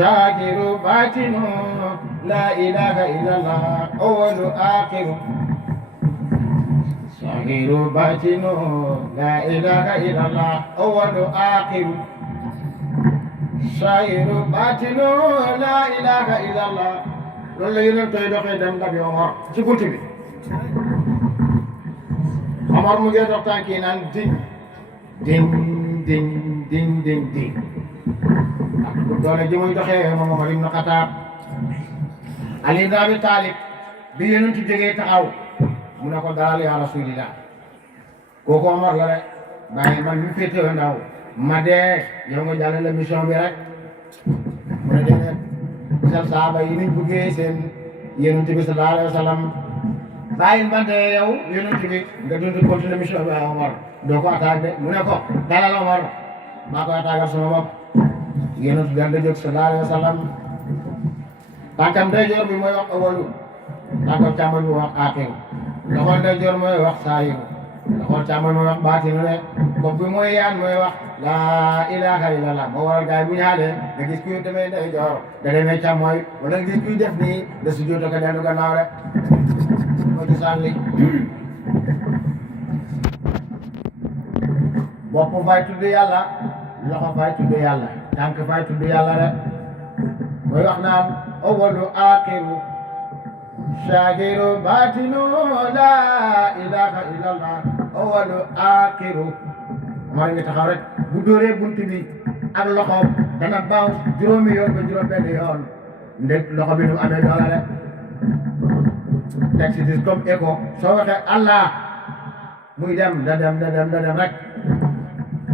شاكر باطن لا إله إلا الله أول آخر شاكر باطن لا إله إلا الله أول آخر شاكر باطن لا إله إلا الله loolu la yeneen tey doxee dem ndabi Omar ci buntu bi Omar mu ngi dox tànk yi naan ding ding ding ding ding ding ak doole ji muy doxee moom Omar ibn Khattab Ali ibn Abi Talib bi yeneen ci jógee taxaw mu ne ko daal ya Rasulillah kooku Omar la rek bàyyi man mi féetewoo ndaw ma dee yow nga jàllale mission bi rek mu ne déedéet seen saaba yi niñ buggee seen yonent bi sallallahu alayhi wa sallam bàyyi man de yow yonent bi nga dund continuer mission bi ay Omar doo ko attaqué mu ne ko dalal Omar maa koy attaqué sama bopp yonent bi daal di jóg sallallahu alayhi wa sallam tànkam ndeyjoor bi mooy wax awalu tànkam càmmoñ bi wax aaxiru loxol ndeyjoor mooy wax saayiru loxol càmmoñ mooy wax baatinu ne bopp bi mooy yaan mooy wax laa ilaha illallah moo waral gaay bu ñu xaalee nga gis kuy demee ndeyjoor da demee càmmooñ wala nga gis kuy def nii da su jot ko dellu gannaaw rek moo ci sànni bopp fay tudd yàlla loxo fay tudd yàlla tànk fay tudd yàlla rek mooy wax naan awalu aaxiru shaakiru baatinu laa ilaha illallah awalu aaxiru Omar ngi taxaw rek bu dóoree bunt bi ak loxoom dana baaw juróomi yoon ba juróom benn yoon ndeg loxo bi nu amee doole rek texte dis comme écho soo waxee Allah muy dem da dem rek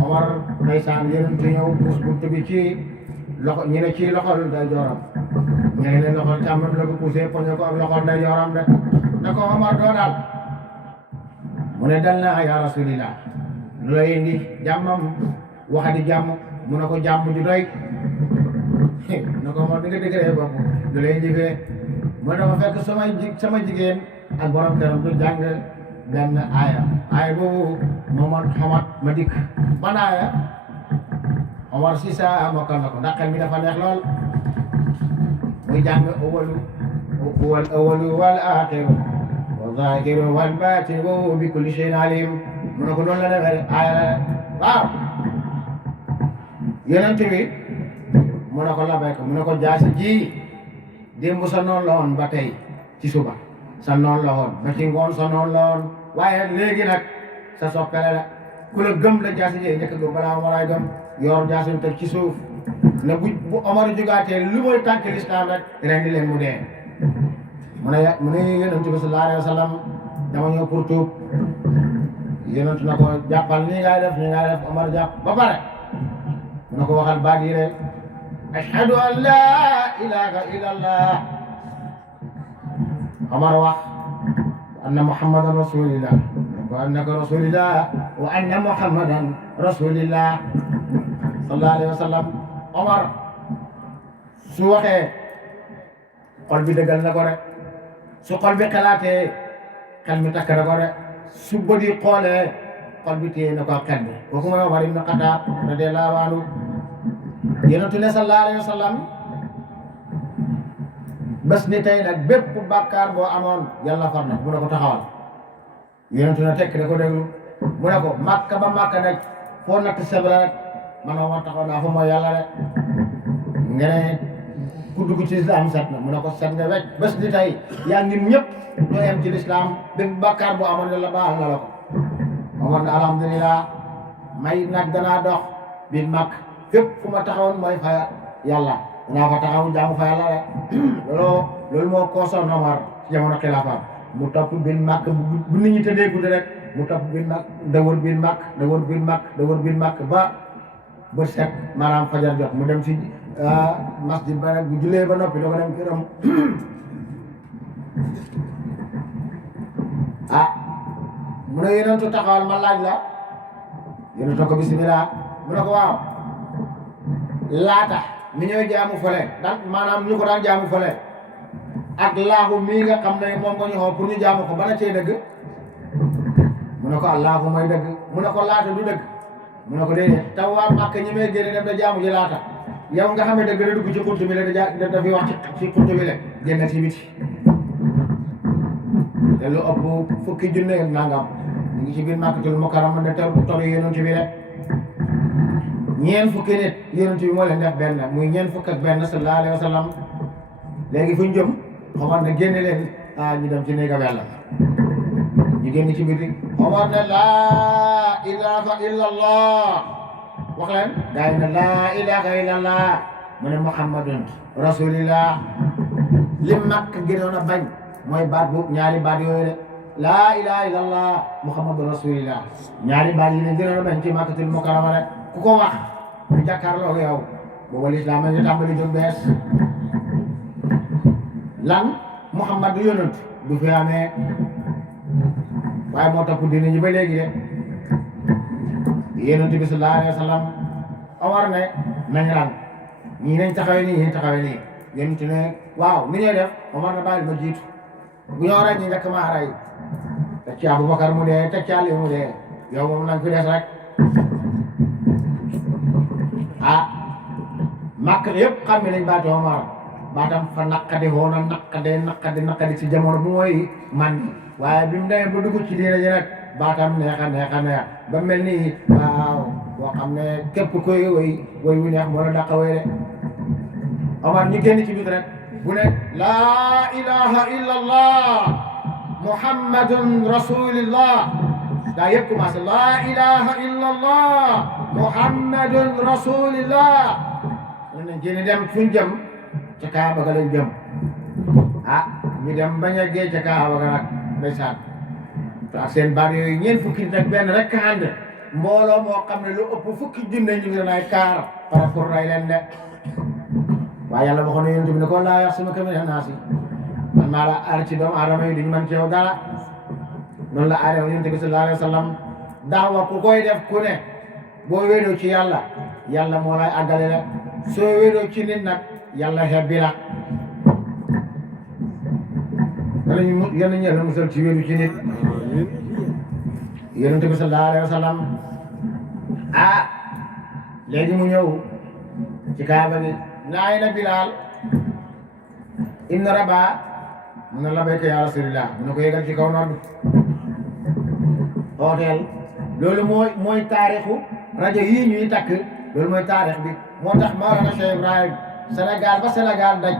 Omar ndeysaan yeneen ci ñëw puus bunt bi ci loxo ñu ne ci loxol day jooram ñu ne loxol càmmam la ko poussé poñe ko ak loxol day jooram de ne ko Omar doo daal mu ne dal na ya Rasulillah lu lay indi jàmmam waxa di jàmm mu ne ko jàmm ju doy ne ko Omar di nga dëgëree bopp lu lay indi fee mu ne ma fekk sama jigéen ak borom këram du jàng benn aaya boobu Momar xamat ma dikk ban aaya Omar Sisa mokkal na ko ndax xel mi dafa neex lool muy jàng wal awalu wal axiru wa zahiru wal batinu bi kulli shay'in alim mu ne ko noonu la defee aaya waaw yonent bi mu ne ko labbayka mu ne ko jaasi ji démb sa noonu la woon ba tey ci suba sa noonu la woon ba ci ngoon sa noonu la woon waaye léegi nag sa soppele la ku la gëm la jaasi ji njëkk gëm balaa Omar ay gëm yor jaasi bi teg ci suuf ne bu Omar jógaatee lu mooy tànk lislaam rek ren di leen mu dee mu ne yonent bi sallallahu alayhi wa sallam dama ñëw pour tuub yonent na ko jàppal nii ngay def Omar jàpp ba pare mu ne ko waxal baat yi rek ashhadu an la ilaha illallah Omar wax anna muhammadan rasulillah wa annaka rasulillah wa anna muhammadan rasulillah sallallahu alayhi wa sallam Omar su waxee xol bi dëggal na ko rek su xol bi xalaatee xel mi takk na ko rek su bëdi xoolee xol bi téye na ko ak xel bi kooku mooy Omar ibn Khattab radiyallahu anhu yonent ne sallallahu alayhi wa sallam bés ni tey nag bépp bàkkaar boo amoon yàlla far na mu ne ko taxawal yonent na tekk da ko déglu mu ne ko Makka ba Makka nag foo natt sebra rek man Omar taxaw naa fa mooy yàlla rek nga ne ku dugg ci lislaam set na mu ne ko set nga wecc bés ni tey yaa ngi ñëpp ñoo yem ci lislaam bépp bàkkaar boo amoon yàlla baal na la ko Omar ne alhamdulillah may nag danaa dox biir Makka fépp fu ma taxawoon mooy fa yàlla danaa fa taxaw jaamu fa yàlla rek loolu moo koosoon Omar ci jamono xilaafaam mu topp biir Makka bu nit ñi tëddee guddi rek mu topp biir Makka da wër biir Makka ba set maanaam fajar jot mu dem si masjid ba rek bu jullee ba noppi doo ko dem këram mu ne yonentu taxawal ma laaj la yonentu ko bismillah mu ne ko waaw laata ni ñooy jaamu fële maanaam ñu ko daan jaamu fële ak laahu mii nga xam ne moom nga ñu xoo pour ñu jaamu ko bana cee dëgg mu ne ko allahu mooy dëgg mu ne ko laata du dëgg mu ne ko déedéet taw waa Makka ñi may génne dem da jaamu ji laata yow nga xam ne dëgg la dugg ci xuntu bi la da fi wax ci xuntu bi la génn ci biti te lu ëpp fukki junne ak nangam ñu ngi ci biir Makkatul Mukarrama da toll yonent bi la ñeent fukki nit yonent bi moo leen def benn muy ñeent fukk ak benn sallallahu alayhi wa sallam léegi fu ñu jëm xamal ne génne leen ñu dem ci néegam yàlla ñu génn ci biti xamal ne laa ilaha illa allah wax leen gaa yi ne laa ilaha illa allah mu ne muhammadun rasulillah li mag gënoon a bañ mooy baat bu ñaari baat yooyu de laa ilaha illa allah muhammadun rasulillah ñaari baat yi leen gënoon a bañ ci Makkatul Mukarrama rek ku ko wax ñu jàkkaarloo ak yow booba lislaam a ngi tàmbali jóg bees lan Muhammad du yonent du fi amee waaye moo topp dina ñi ba léegi de yonent bi sallallahu alayhi wa sallam Omar ne nañ ran ñii nañ taxawee nii ñii taxawee nii yonent ne waaw ni ñuy def Omar na bàyyi ma jiitu bu ñoo rey ñi njëkk maa rey teg ci Abubakar mu dee teg ci Ali mu dee yow moom nañ fi des rek màkk yëpp xam ne nañ baatu Omar baatam fa naqadi woon a naqadi ci jamono bu mooy man waaye bi mu demee ba dugg ci diina ji nag baatam neex ba mel ni waaw boo xam ne képp koy woy wu neex moo la dàqa woy de Omar ñu génn ci biir rek bu ne laa ilaha illa allah muhammadun rasulillah daa yëpp commencé laa ilaha illa allah muhammadun rasulillah nañ génn dem fuñ jëm ca Kaaba ga lañ jëm ñu dem bañ a gee ca Kaaba ga nag ndeysaan ak seen baat yooyu ñeent fukki nit ak benn rek ànd mbooloo moo xam ne lu ëpp fukki junne ñu ngi doon ay kaar par rapport ray leen de waaye yàlla waxoon na yonent bi ne ko laa ya'simuka mina naasi man maa la aar ci doomu aadama yi duñu mën ci yow dara noonu la aaree yonent bi sallallahu alayhi wa sallam daawa ku koy def ku ne boo wéeroo ci yàlla yàlla moo lay àggale la soo wéeroo ci nit nag yàlla xebbi la yal nañu yàlla musal ci wéeru ci nit yonent bi sallallahu alayhi wa sallam léegi mu ñëw ci Kaaba gi naay na Bilaal inna Rabaa mu ne labayka ya Rasulillah mu ne ko yëgal ci kaw noonu hôtel loolu mooy taarixu rajo yii ñuy takk loolu mooy taarix bi moo tax Mawlana Cheikh Ibrahim Sénégal ba Sénégal daj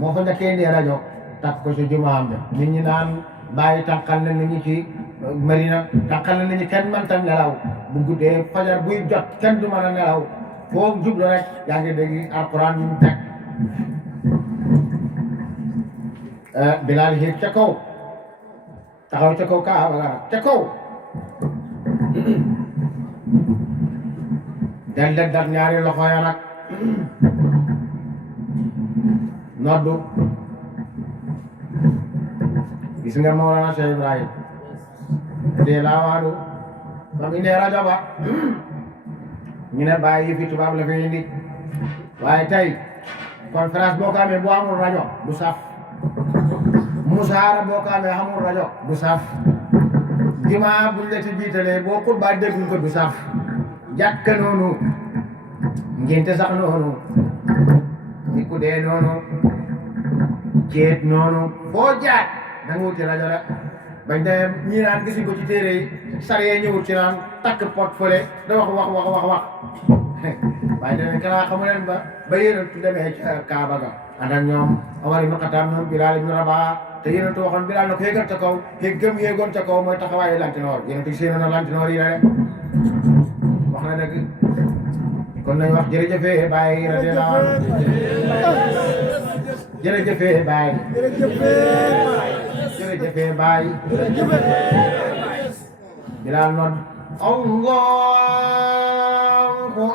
moo fa njëkkee indi rajo takk ko ci jumaam ja nit ñi naan bàyyi tànqal na nit ñi ci Marina tànqal na nit ñi kenn mënta nelaw bu guddee fajar buy jot kenn du mën a nelaw foo jublu rek yaa ngi dégg alquran ñu teg Bilaal yéeg ca kaw taxaw ca kaw Kaaba ga ca kaw del dar ñaari loxo ya nag noddu gis nga Mawlana Cheikh Ibrahim dee laa waadu comme indee rajo ba ñu ne bàyyi yi fi tubaab la fi indi waaye tey conférence boo ko amee boo amul rajo du saf musaara boo ko amee amul rajo du saf jumaa buñ la ci jiitalee boo xutbaa dégluñ ko du saf jàkka noonu ngénte sax noonu ni ku dee noonu ceet noonu foo jaat da nga wuti rajo rek bañ demee ñii naan gisuñ ko ci téere yi saree ñëwut ci naan takk pot fële da wax waaye danañ kanaa xamu leen ba yéenantu demee ca Kaaba ga ànd ak ñoom Omar ibn Khattab ñoom Bilaal ibn Rabaa te yéenantu waxoon Bilaal na ko yéegal ca kaw gëm yéegoon ca kaw mooy taxawaayu lantinoor yéenantu séena na lantinoor yi la rek wax na dëgg kon nañ wax jërëjëfee Baay radiyallaahu anhu jërëjëfee Baay jërëjëfee Baay Bilaal noon Allahu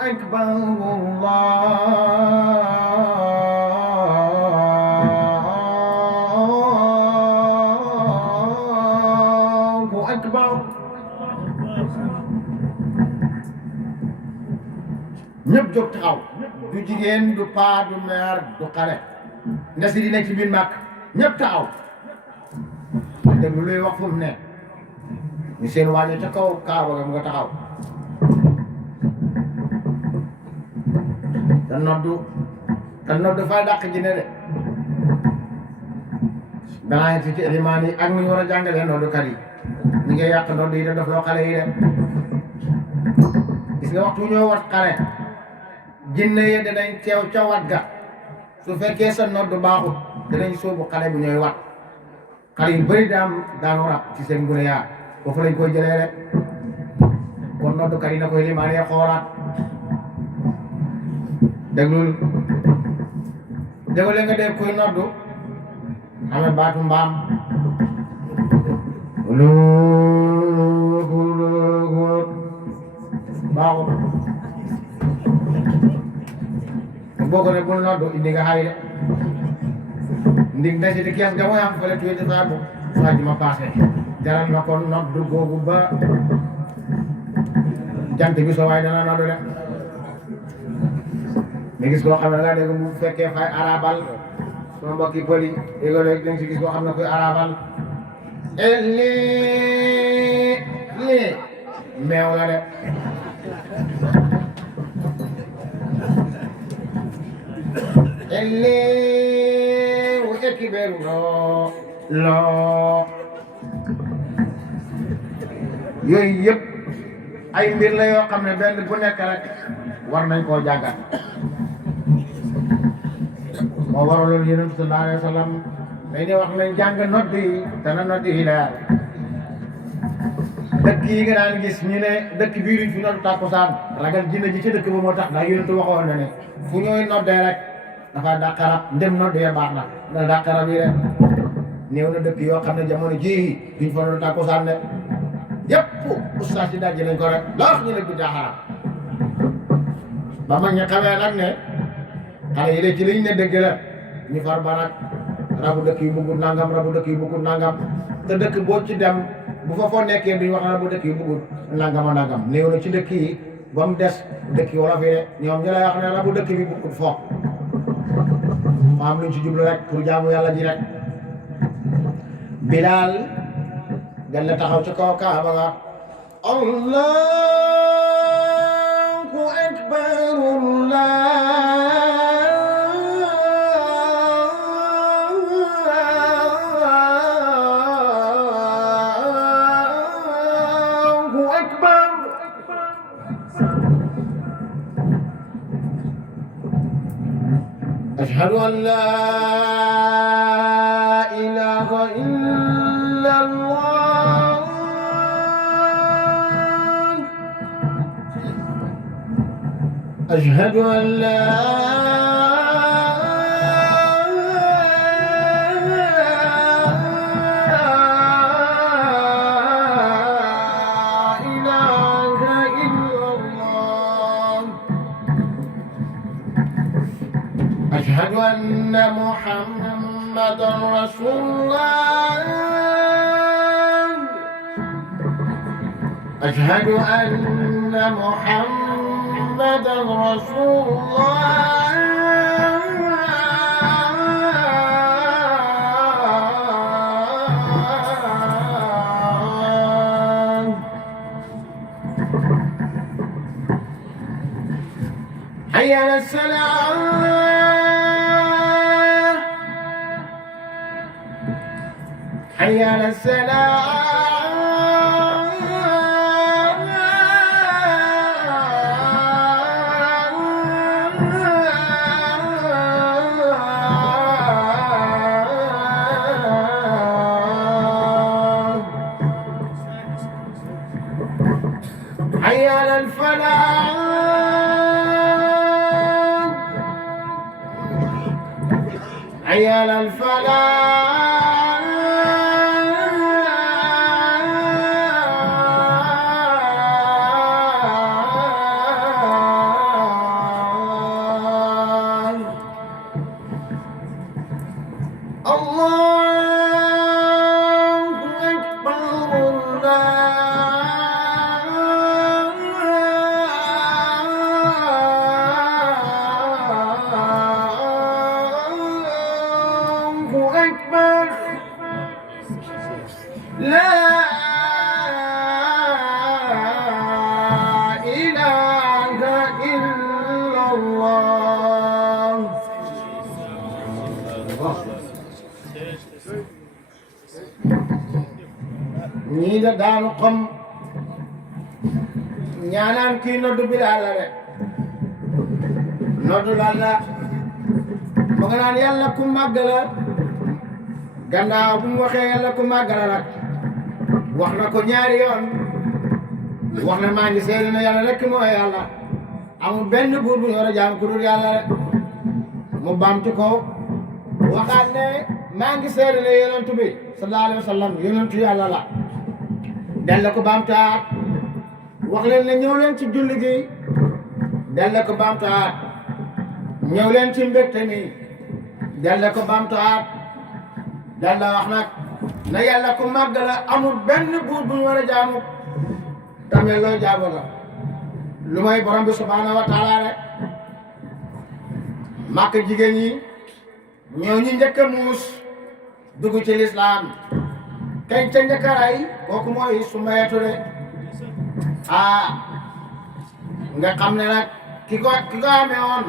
akbar Allahu akbar ñëpp jóg taxaw du jigéen du paa du meer du xale nga si di nekk ci biir màkk ñëpp taxaw déglu luy wax fu mu ne ñu seen waajo ca kaw Kaaba ga mu nga taxaw te noddu fay dàq ji ne de danaa yegg ci élimaan yi ak ni ñu war a jàngalee noddukat yi ñi ngay yàq nodd yi de def loo xale yi de gis nga waxtu ñoo wat xale jinne yi danañ teew ca wat ga su fekkee sa nodd baaxut danañ sóobu xale bu ñooy wat xale yu bëri daanu rab ci seen gune yaa foofu lañ koy jëlee rek kon noddukat yi na koy limaan yi xoolaat déglul nga dégg kuy noddu amee baatu mbaam baaxut boo ko ne bul noddu indi nga xay de ndig ndajiti kees ga mooy am fële tuuti saabu saa ji ma paase jaral na ko noddu googu ba jant bi soo waaye dana noddu de mais gis koo xam ne nga dégg bu fekkee fay arabal sama mbokki pël yi léegi dañ si gis koo xam ne kuy arabal lii meew la de wu ekki beeru loo yooyu yëpp ay mbir la yoo xam ne benn bu nekk rek war nañ koo jàngat moo waraloon Yonent sallallahu alayhi wa sallam dañuy wax nañ jàng nodd yi te na nodd yi leer dëkk yi nga daan gis ñu ne dëkk bii duñ fi nodd tàkkusaan ragal jinne ji ci dëkk ba moo tax ndax Yonent waxoon na ne fu ñooy noddee rek dafa dàqarab ndem nodd ya baax na da dàqarab yi rek néew na dëkk yoo xam ne jamono jii duñ fa nodd tàkkusaan de yëpp ustaas yi dajji nañ ko rek loo wax ñu ne biddaa xaram ba mag ñi xamee nag ne xale yi de ci liñ ne dëgg la ñu far barak rabu dëkk yu bëggul nangam rabu dëkk yu bëggul nangam te dëkk boo ci dem bu fa foo nekkee duñ wax rabu dëkk yu bëggul nangam a nangam néew na ci dëkk yi ba mu des dëkk yi wolof yi ñoom ñu lay wax ne rabu dëkk bi bëggul foog ma am luñ ci jublu rek pour jaamu yàlla ji rek Bilaal gën la taxaw ci kaw Kaaba nga Allahu akbar Allahu akbar ashhadu an la ilaha illa Allah أشهد أن لا إله إلا الله أشهد أن محمدا رسول الله أشهد أن محمد رسول الله حي على السلام حي على السلام حي على الفلاح حي على الفلاح الله أكبر الله أكبر لا إله إلا الله ñii da daanu xam ñaanaan kii noddu Bilaal la rek noddu lan la mu nga naan yàlla ku màgg la gannaaw bu mu waxee yàlla ku màgg la nag wax na ko ñaari yoon wax na maa ngi seede na yàlla rek mooy yàlla amul benn buur bu ñu war a jaam ku dul yàlla rek mu baamtu ko waxaat ne maa ngi seede ne yonent bi sallallahu alayhi wa sallam yonentu yàlla la del la ko baamtaat wax leen ne ñëw leen ci julli gi del la ko baamtaat ñëw leen ci mbégte mi del la ko baamtaat del la wax nag na yàlla ku màgg la amul benn buur bu ñu war a jaamu tamit loo jaamu la lu may borom bi subhaanahu wa taala rek màkk jigéen ñi ñoo ñu njëkk a muus dugg ci lislaam kañ ca njëkk a rey kooku mooy Sumayatu de nga xam ne nag ki ko amee woon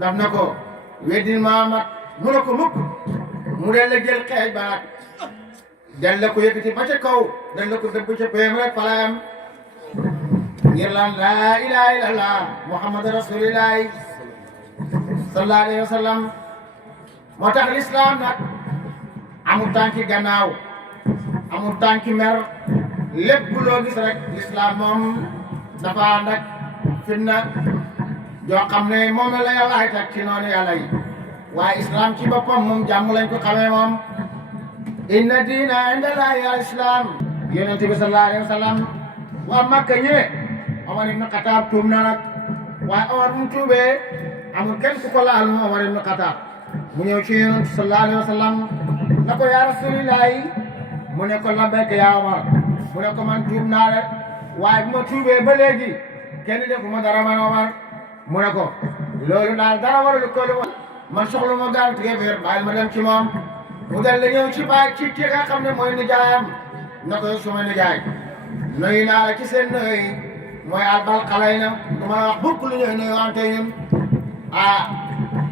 daf na ko weddil Muhammad mu ne ko mukk mu del la jël xeej ba nag del la ko yëkkati ba ca kaw del la ko dëbb ca péem rek falayam ngir lan laa ilaha illallah muhammad rasulillahi sallallahu alayhi wa sallam moo tax lislaam nag amul tànki gannaaw amul tànki mer lépp loo gis rek lislaam moom dafa ànd ak fitna joo xam ne moom la yàlla ay teg ci noonu yàlla yi waaye islam ci boppam moom jàmm lañ ko xamee moom inna diina inda llahi al islam yonent bi sallallahu alayhi wa sallam waa Makka ñëwee Omar ibn Khattab tuub na nag waaye Omar mu tuubee amul kenn ku ko laal mu Omar ibn Khattab mu ñëw ci yonent sallallahu alayhi wa sallam na ko yaa rasulillahi mu ne ko labbayka yaa Omar mu ne ko man tuub naa rek waaye bu ma tuubee ba léegi kenn defuma dara man Omar mu ne ko loolu daal dara waralu ko lu man soxla ma gàll téeméer bàyyi ma dem ci moom mu dal la ñëw ci baay ci ki nga xam ne mooy nijaayam na ko suma nijaay nuyu naa la ci seen nuyu mooy albal xalay na du ma la wax bukk lu ñuy nuyu ante ñun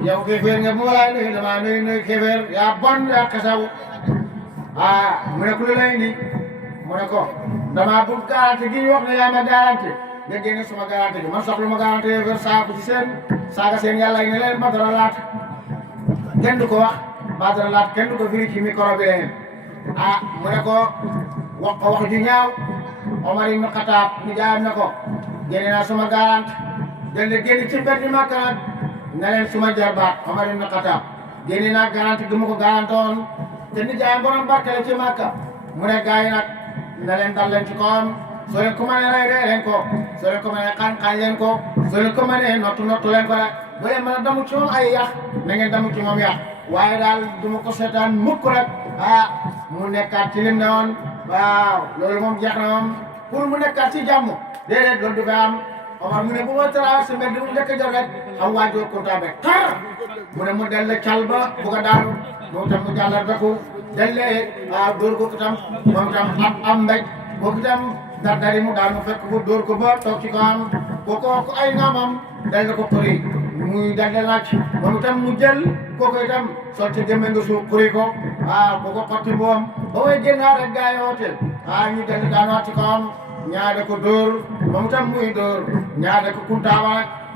yow kéeféer nga bu ma laa nuyu damaa nuyu kéeféer yaa bon yaa xesaw mu ne ku lu lay ni mu ne ko damaa bëgg garanti gi wax ne yaa ma garanti nga génne suma garanti gi man soxla ma garanti yéeféer saaku ci saaga seen yàlla yi ne leen Badara laat kenn du ko wax Badara laat kenn du ko firi ci micro bi leen mu ne ko wax ju ñaaw Omar ibn Khattab ni jaayam ne ko génne naa suma garanti dañ la génn ci mbedd Makka nag ne leen suma jarbaat Omar ibn Khattab génne naa garanti gi ma ko garantoon te ni jaayam borom barke la ci Makka mu ne gars yi nag ne leen dal leen ci kawam soo leen ko mënee rey leen ko soo leen ko mënee xaañ leen ko soo leen ko mënee nottu leen ko rek bu leen mën a damu ci moom ay yàq na ngeen damu ci moom yàq waaye daal du ma ko seetaan mukk rek mu nekkaat ci lim ne woon waaw loolu moom jeex na moom pour mu nekkaat ci jàmm déedéet loolu du fa am Omar mu ne bu ma traversé mbedd mu njëkk a jot rek am waajoo kontaan rek tar mu ne mu dell cal ba bugg a daanu moom tam mu jàllar beku dellee dóor ko tam moom tam am mbéj boobu tam dardari mu daanu fekk ko dóor ko ba toog ci ko am kooku ay ngaamam dal na ko xuri muy dalde laaj moom itam mu jël kooku itam sotti gémme nga suuf xuri ko kooku xotti mboom ba way génnaat rek gaa yi hôtel ñu daldi daanuwaat ci ko am ñaade ko dóor moom itam muy dóor ñaade ko kuntaaba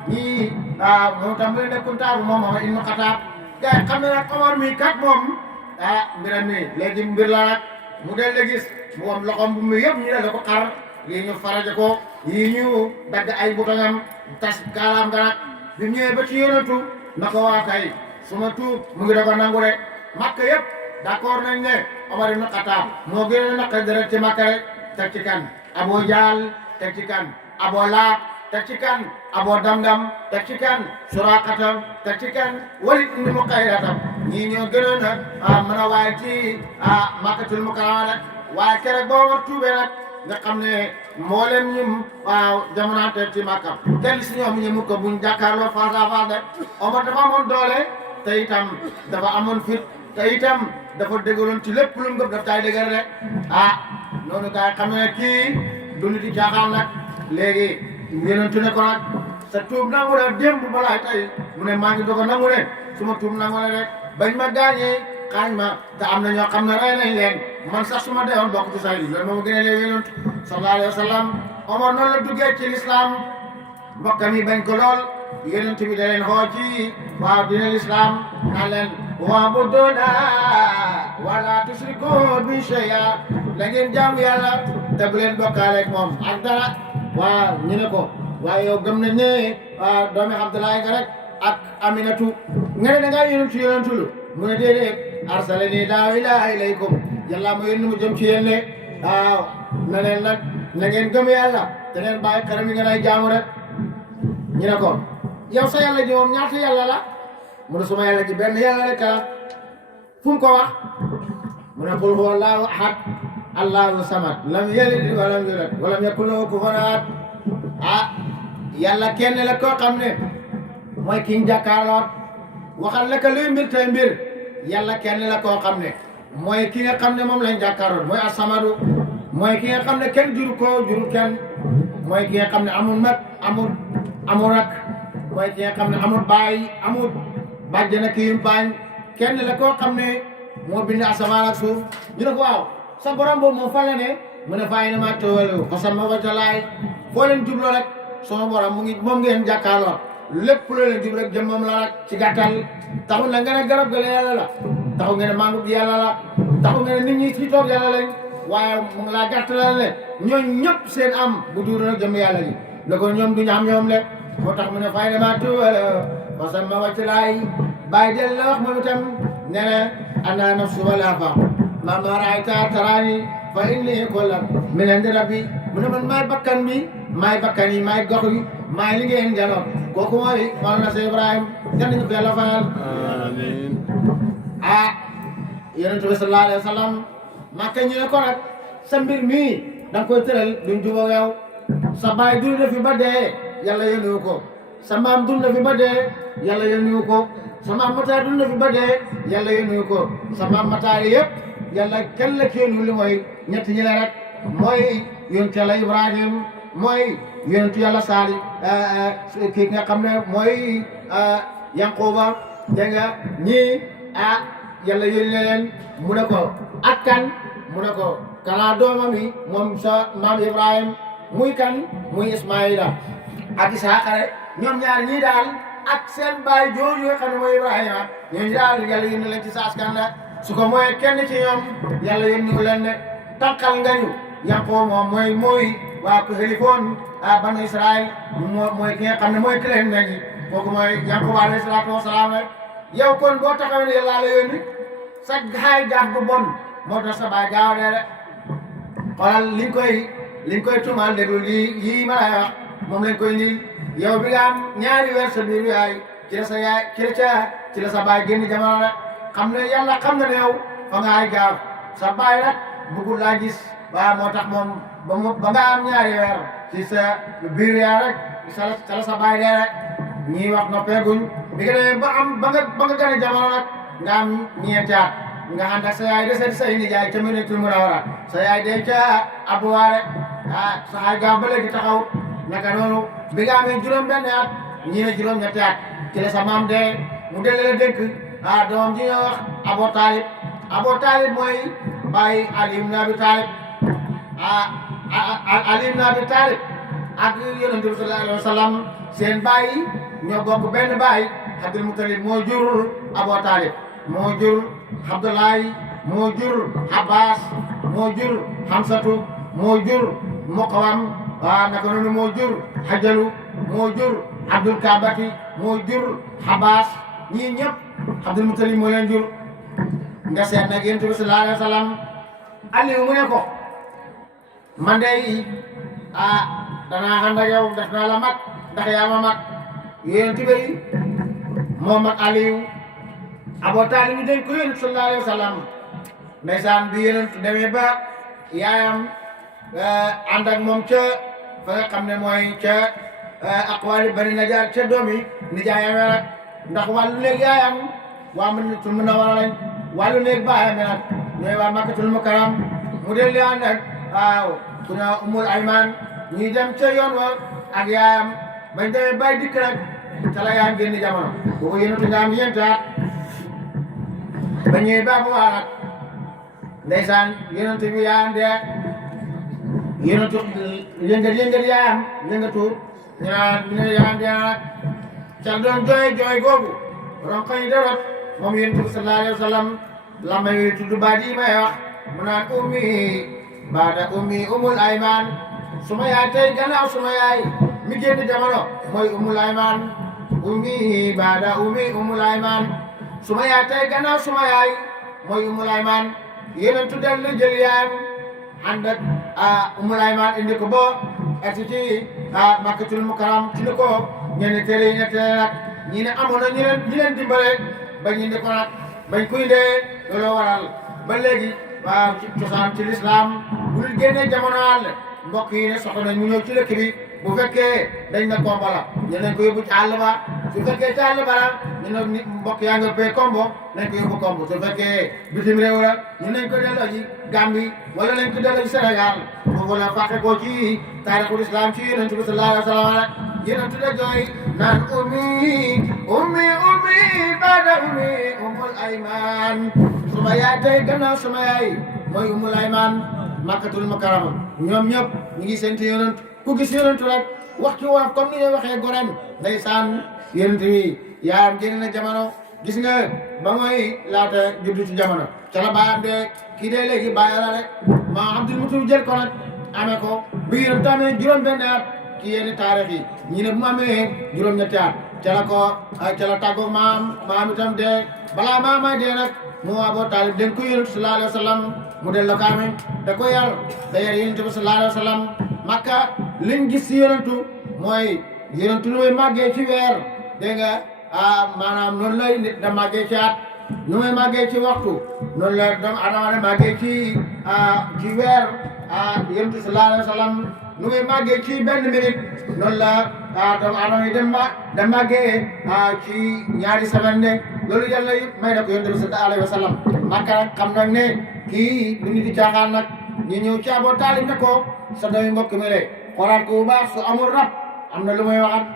ñii moom itam muy ne kuntaaba moom Omar ibn Khattab gaa yi xam ne nag Omar mi kat moom mbiram mi léegi mbir la nag mu del la gis mu am loxom bu mu yëpp ñu ne la ko xar yii ñu faraje ko yii ñu dagg ay butangam tas kaalaam ga nag bi mu ñëwee ba ci yonentu na ko waa kay suma tuub mu ngi doog a nangu rek Makka yëpp d'accord nañ ne Omar ibn Khattab moo gën a naqari deret ci Makka rek teg ci kan Abu Jahl teg ci kan Abu Lahab teg ci kan Abu Damdam teg ci kan Suraqata teg ci kan Walid ibn Mughira ñii ñoo gënoon a mën a waaye ci Makkatul Mukarrama rek waaye keroog boo war tuubee nag nga xam ne mboolem ñum jamonante ci Makka kenn si ñoom ñu ko buñ jàkkaarloo face à face rek Omar dafa amoon doole te itam dafa amoon fit te itam dafa dëggaloon ci lépp lu mu gëm daf taay dëgër rek noonu gars yi xam ne kii du nit yi caaxaan nag léegi yonentu ne ko nag sa tuub nangu ne démb balaa tey mu ne maa ngi doog a nangu ne suma tuub nangu ne rek bañ ma gaañee xaañ ma te am na ñoo xam ne rey nañ leen man sax su ma deewoon bokk ci say loolu moo ma gën a lee yonent sallallahu alayhi wa sallam Omar noonu la duggee ci lislaam mbokkam yi bañ ko lool yonent bi da leen xoo ci waaw dina lislaam naan leen wa'buduuna wala tusriku bi shay'a la ngeen jaamu yàlla te bu leen bokkaale ak moom ak dara waaw ñu ne ko waaye yow gëm nañ ne doomi Abdoulaye nga rek ak Aminatu nga ne da ngaa yonentu mu ne déedéet arsalani laahu ilaaha ilaykum yàlla ma yónni mu jëm ci yéen ne waaw na leen nag na ngeen gëm yàlla te ngeen bàyyi xaram yi ngeen ay jaamu rek ñu ne ko yow sa yàlla ji moom ñaata yàlla la mu ne suma yàlla ji benn yàlla rek la fu mu ko wax mu ne qul huwa allahu ahad allahu samad lam yalid walam yulad walam yakun lahu kufuwan ahad yàlla kenn la koo xam ne mooy ki ñu jàkkaarloot waxal la ka luy mbir tey mbir yàlla kenn la koo xam ne mooy ki nga xam ne moom lañ jàkkaarloot mooy asamadu mooy ki nga xam ne kenn juru ko juru kenn mooy ki nga xam ne amul mag amul rak mooy ki nga xam ne amul baay amul bàjjana kii yumpaañ kenn la koo xam ne moo bind asamaan ak suuf ñu ne ko waaw sa borom boobu moom fan la ne mu ne fay na maa tëwalu xasam ma wacalaay foo leen jubloo rek sama borom mu ngi moom ngeen jàkkaarloo lépp loo leen jub rek jëmmam la rek ci gàttal taxul na nga ne garab ga yàlla la taxul nga ne mangu gi yàlla la taxul nga ne nit ñi ci toog yàlla lañ waaye mu ngi laa gàttalal ne ñooñ ñëpp seen am bu duur nag jëm yàlla ji la ko ñoom duñu am ñoom le moo tax mu ne fay na maa tëwala xasam ma wacalaay bàyyi del la wax moom itam ne ne ana nafsu wala fa ma raayta taraani fa inni kullan min indi rabbi mu ne man maay bakkan bi maay bakkan yi maay gox yi maay li ngeen janoon kooku mooy Mawlana Cheikh Ibrahim gan nañu ko yàlla fayal amiin yonent bi sallallahu alayhi wa sallam Makka ñu ne ko nag sa mbir mii da nga koy tëral duñ jubóo yow sa baay dund na fi ba dee yàlla yónniwu ko sa maam dund na fi ba dee yàlla yónniwu ko sa maam Mataar dund na fi ba dee yàlla yónniwu ko sa maam Mataar yëpp yàlla kenn la ci yónni li mooy ñett ñi la rek mooy yonent yàlla Ibrahim mooy yonent yàlla Saali kii nga xam ne mooy Yanquba dégg nga ñii yàlla yónni na leen mu ne ko ak kan mu ne ko kanaa doomam yi moom sa maam Ibrahim muy kan muy Ismaïla ak Isaaqa rek ñoom ñaar ñii daal ak seen baay jooju nga xam ne mooy Ibrahima ñooñu daal yàlla yónni leen ci sa askan la su ko mooy kenn ci ñoom yàlla yónni leen ne tànqal nga ñu Yanqooba moom mooy waa ku xelifoon banu Israël mooy ki nga xam ne mooy kileen nga ñi kooku mooy Yanqooba alayhi salaatu wa salaam rek yow kon boo taxawee ne yàlla la yónni sa gaay gaaf bu bon moo tax sa baay gaaw a dee rek xoolal liñ koy tumal déglu yii ma lay wax moom lañ koy nii yow bi nga am ñaari weer sa biir yaay ci la sa yaay ci la sa baay génn jamono rek xam ne yàlla xam na ne yow fa nga ay gaaf sa baay rek bëggul laa gis waaw moo tax moom ba nga am ñaari weer ci sa biir yaa rek sa la sa baay dee rek ñii wax noppeeguñ bi nga demee ba nga gane jamono rek nga am ñeenti at nga ànd ak sa yaay de sa nijaay ca Madinatul Munawwara sa yaay de ca Abuwaa rek sa ay gaaf ba léegi taxaw naka noonu bi nga amee juróom-benn at ñii ne juróom-ñetti at ci la sa maam dee mu dee la dénk doom ji ñoo wax Abu Talib mooy baay Ali ibn Abi Talib Ali ibn Abi Talib ak Yonent bi sallallahu alayhi wa sallam seen baay ñoo bokk benn baay Abdul Mutalib moo jur Abu Talib moo jur Abdullahi moo jur Abbas moo jur Hamsatu moo jur Muqawam naka noonu moo jur Hajalu moo jur Abdul Kabati moo jur Abbas ñii ñëpp Abdul Mutalib moo leen jur nga seet nag Yonent bi sallallahu alayhi wa sallam Aliou mu ne ko man de danaa ànd ak yow def naa la mag ndax yaa ma mag Yonent bi moom ak Aliou Abu Talib ñu dénk ko Yonent sallallahu alayhi wa sallam ndeysaan bi Yonent demee ba yaayam ànd ak moom ca fa nga xam ne mooy ca aqwaali Bani Najaar ca doomi nijaayam rek ndax wàllu néeg yaayam waa Madinatul Munawwara lañ wàllu néeg baayam nag ñooy waa Makkatul Mukarram mu dellu ànd ak waaw ku ne Ummul Ayman ñuy dem ca yoon wa ak yaayam bañ demee bay dikk nag ca la yaayam génn jamono boobu Yonent nga am ñeenti at ba ñëwee baabu waarat ndeysaan yonent bi yaayam de yonentu yëngal yaayam yëngatu ñu yaayam de nag ca doon jooy googu ronkoñ yi derot moom yonent bi sallallahu alayhi wa sallam la may tudd baat yi may wax mu naan ummi baada ummi umul ayman suma yaay tey gannaaw suma yaay mi génn jamono mooy umul ayman ummi baada ummi umul ayman suma yaay tey gannaaw suma yaay mooy umul ayman yéen tuddal la jël yaayam ànd ak umul ayman indi ko bo ati ci makkatul mukarram ci ko ñenn tere yi ñetteel nag ñi ne amoon na ñi leen dimbale ba ñu indi ko nag bañ kuy dee looloo waral ba léegi waaw ci cosaan ci lislaam bu ñu génnee jamono àll mbokk yi ne soxla nañ mu ñëw ci dëkk bi bu fekkee dañ na kombo la ñu nañ ko yóbbu ci àll ba su fekkee ci àll ba la ñu ne mbokk yaa nga pay kombo nañ ko yóbbu kombo su fekkee bitim réew la ñu nañ ko delloo ji Gambie wala nañ ko delloo ji Sénégal foofu la fàqe ko ci taarixul islam ci yonent bi sallallahu alayhi wa sallam rek yéen tudde jooy naan ummi baada ummi umul ayman suma yaay tey gannaaw suma yaay mooy umul ayman makkatul mukarrama ñoom ñëpp ñu ngi seen ci yonent ku gis yonent rek wax ci wolof comme ni ñuy waxee goren ndeysaan yonent bi yaayam génn na jamono gis nga ba mooy laata juddu ci jamono ca la baayam de kii dee léegi bàyyi la rek maa Abdul Mutalib jël ko nag amee ko bi yonent amee juróom-benn at ci yenn taarix yi ñi ne bu mu amee juróom-ñetti at ca la tàggoog maam itam de balaa maamay dee nag mu Abu Taalib den ko yonent sallallahu alayhi wa sallam mu delloo ko amee da ko yar da yar yonent bi sallallahu alayhi wa sallam Makka liñ gis si yonentu mooy yonentu nu muy màggee ci weer dégg nga maanaam noonu lay nit da màggee ci at nu muy màggee ci waxtu noonu la doomu adama ne màggee ci weer yonentu sallallahu alayhi wa sallam nu muy màggee ci benn minute noonu la doomu adama yi da màggee ci ñaari semaine ne loolu yàlla may na ko yonent bi sallallahu alayhi wa sallam Makka nag xam nag ne kii du ñu di caaxaan nag ñu ñëw ci Abu Taalib ne ko sa doomi mbokk mi le xoolaat ko bu baax su amul rab am na lu may waxat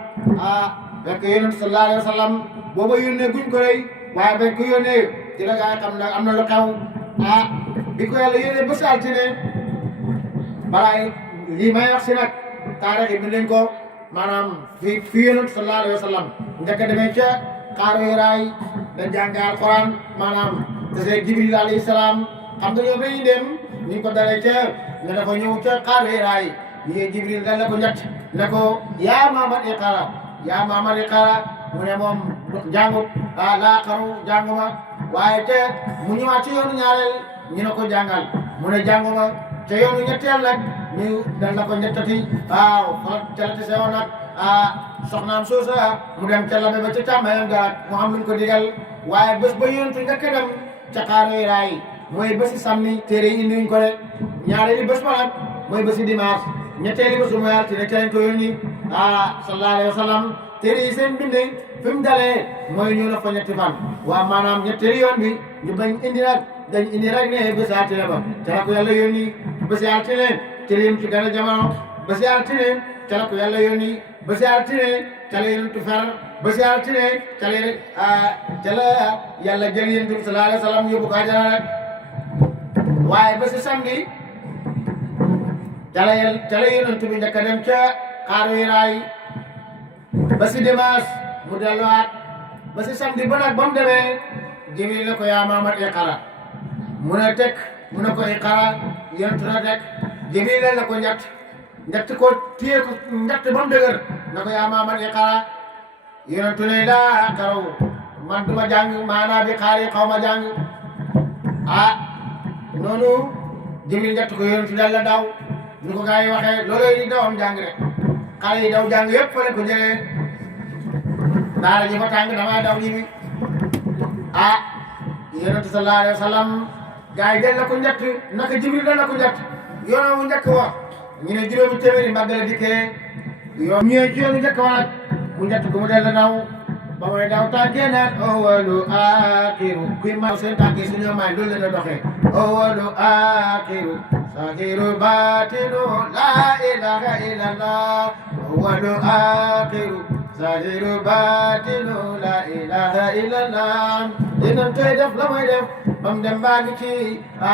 fekk yonent sallallahu alayhi wa sallam booba yónnee guñ ko rëy waaye bañ ko yónnee ci la gaa xam ne am na lu xew bi ko yàlla yónnee ba si altine balaa lii may wax si nag taarix yi bi leen ko maanaam fi yonent sallallahu alayhi wa sallam njëkk a demee ca xaaru Hiraay da jàng Alxuraan maanaam te see Jibril alayhi salaam xam nga ñoom dañuy dem ni ko dalee ca ne dafa ñëw ca xaaru Hiraay yi Jibril dal na ko ñett ne ko yaa Muhammad iqra mu ne moom jàngut laa xaru jànguma waaye te mu ñëwaat ci yoonu ñaareel ñu ne ko jàngal mu ne jànguma te yoonu ñetteel nag ñu dal na ko ñettati waaw xool calati sewoon nag soxnaam soosa mu dem ca labe ba ca càmmayam garat mu am luñ ko digal waaye bés ba yonentu njëkk a dem ca xaaru Hiraay mooy bési samedi téere yi indiwuñ ko rek ñaareeli bés ba nag mooy bési dimanche ñetteeli bésu mooy altine ca lañ ko yónni sallallahu alayhi wa sallam téere yi seen binde fi mu dalee mooy ñëw na fa ñetti fan waaw maanaam ñetteeli yoon bi ñu bañ indi nag dañ indi rek ne bési altine ba ca la ko yàlla yónni bési altine ci lim ci gën a jamono bési altine ca la ko yàlla yónni bési altine ca la yonentu fer bési altine ca la yàlla jël yonent bi sallallahu alayhi wa sallam yóbbu ko àjjana rek waaye bési samedi ca la yonent bi njëkk a dem ca xaaru Hiraay ba si dimanche mu delluwaat ba si samedi ba nag ba mu demee Jibril ne ko yaa Muhammad iqra mu ne teg mu ne ko iqra yonent na teg Jibril ne ko ñett ko téye ko ñett ba mu dëgër ne ko yaa Muhammad iqra yonent ne laa aqraw man duma jàng maanaa bi xaari xaw ma jàng noonu Jibril ñett ko yonent dal la daw ñu ko gaa yi waxee looloo di dawam jàng rek xale yi daw jàng yëpp fa la ko jëlee daara ji fa tàng damaa daw ñi bi yonent sallallahu alayhi wa sallam gaa yi jël na ko njëkk naka Jibril dal na ko njëkk yoonoo mu njëkk wa ñu ne juróomi téeméeri mbagg la dikkee yoon ñëwee ci yoonu njëkk wa nag mu njëkk ko mu del la daw ba mooy daw tànkee naan awalu aaxiru kuy ma seen tànkee su ñoo maay loolu la da doxee awalu aaxiru sahiru batinu la ilaha illallah awalu aaxiru zahiru batinu la ilaha illallah yéen koy def la mooy def ba mu dem baa ngi ci ka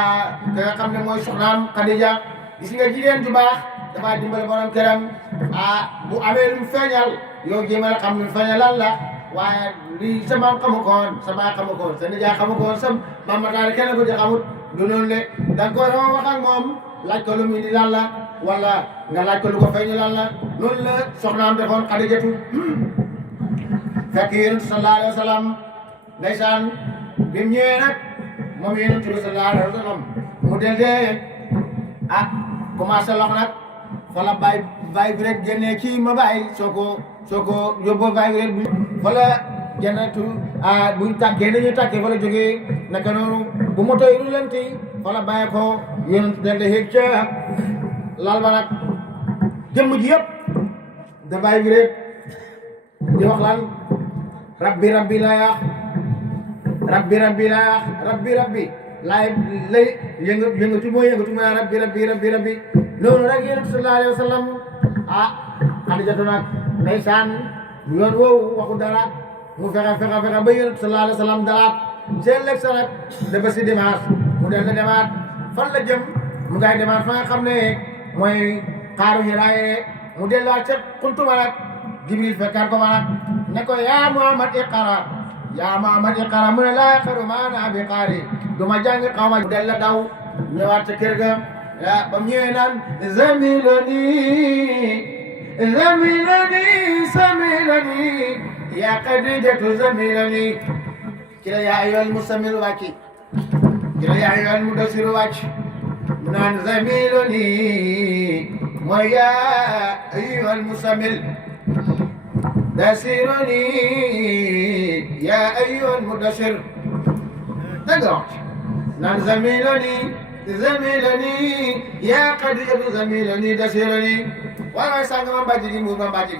nga xam ne mooy soxnaam Xadija gis nga jigéen ju baax dafa dimbale borom këram bu amee lu mu feeñal yow jéem a xam lu mu feeñal lan la waaye lii sa maam xamu ko woon sa baay xamu ko woon sa nijaay xamu ko woon sa maam Mataar kenn ko di xamut du noonu le da nga koy wax ak moom laaj ko lu mu indi lan la wala nga laaj ko lu ko feeñu lan la noonu la soxnaam defoon Xadijatu fekk yonent sallallahu alayhi wa sallam ndeysaan bi mu ñëwee nag moom yonent bi sallallahu alayhi wa sallam mu del dee commencé lox nag wala bàyyi bi rek génnee kii ma bàyyi soo ko yóbboo bàyyi bi rek wala jannatu buñ tàggee nañu tàggee wala jógee naka noonu bu moto yi rulanti wala bàyyi ko yonent del de xéeg ca lal ba nag jëmm ji yëpp da bàyyi bi rek di wax lan rabbi rabbi laa yaax rabbi rabbi laa yaax rabbi rabbi laay lay yëngatu mooy rabbi rabbi rabbi rabbi noonu rek yonent sallallahu alayhi wa sallam Xadijatu nag ndeysaan yoon woowu waxu dara mu fexe ba yonent sallallahu alayhi wa sallam dalaat seen lekk sa nag dafa si dimanche mu del na demaat fan la jëm mu ngay demaat fa nga xam ne mooy xaaru Hiraaye mu delluwaat ca xuntuma nag Jibril fekkaat ko ma nag ne ko yaa Muhammad iqra mu ne laa yaqra'u maana bi qaari du ma jàng xaw ma del la daw ñëwaat ca kër ga ba mu ñëwee naan zamilani yaa Xadijatu zamilani ci la yaa ayyuhal muzammil wàcc ci la yaa ayyuhal mudassir wàcc naan zamilani mooy yaa ayyuhal muzammil dasirani yaa ayyuhal mudassir danga wax naan zamilani yaa Xadijatu zamilani dasirani waaye sànq ma mbàjj gi muur ma mbàjj gi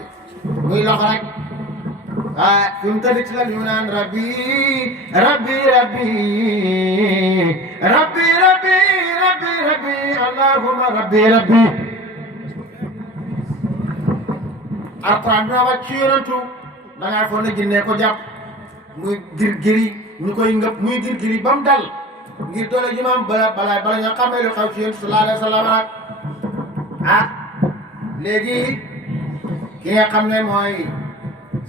muy loxo rek fi mu tëdd ci la ñu naan rabbi allahumma rabbi alquran dina wàcc ci yonentu da ngaa foog ne jinne ko jàpp muy giri ñu koy ngëp muy giri ba mu dal ngir doole ji maam bala nga xamee lu xew ci yonentu sallallahu alayhi wa sallam léegi ki nga xam ne mooy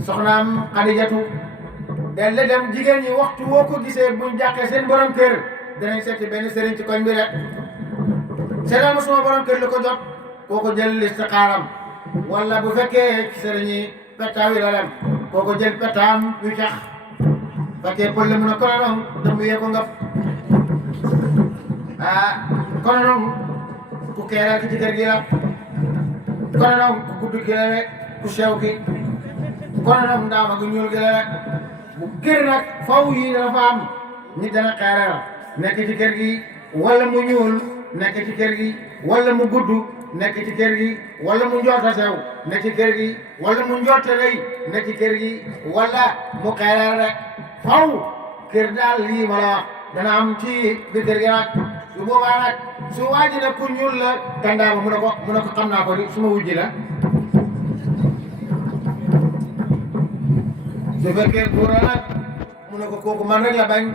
soxnaam Xadijatu del dem jigéen ñi waxtu woo ko gisee buñ jàqee seen borom kër danañ seeti benn sëriñ ci koñ bi rek seetal ma suma borom kër lu ko jot kooku jël listixaaram wala bu fekkee sëriñ yi pettaaw yi la dem kooku jël pettaam yu cax fekkee pël la mun a kononom dëmb yee ko ngëp kononom ku keeral ki ci kër gi la kononom ku gudd gi la rek ku sew ki kononom ndaama gu ñuul gi la rek bu kër nag faw yi dafa am nit dana xeeral nekk ci kër gi wala mu ñuul nekk ci kër gi wala mu gudd nekk ci kër gi wala mu njoota sew nekk ci kër gi wala mu njoota rëy nekk ci kër gi wala mu xeeral rek faw kër daal lii ma la wax dana am ci biir kër gi nag su boobaa nag su waaji ne ku ñuul la kandaama mu ne ko xam naa ko di suma wujji la su fekkee góor nag mu ne ko kooku man rek la bañ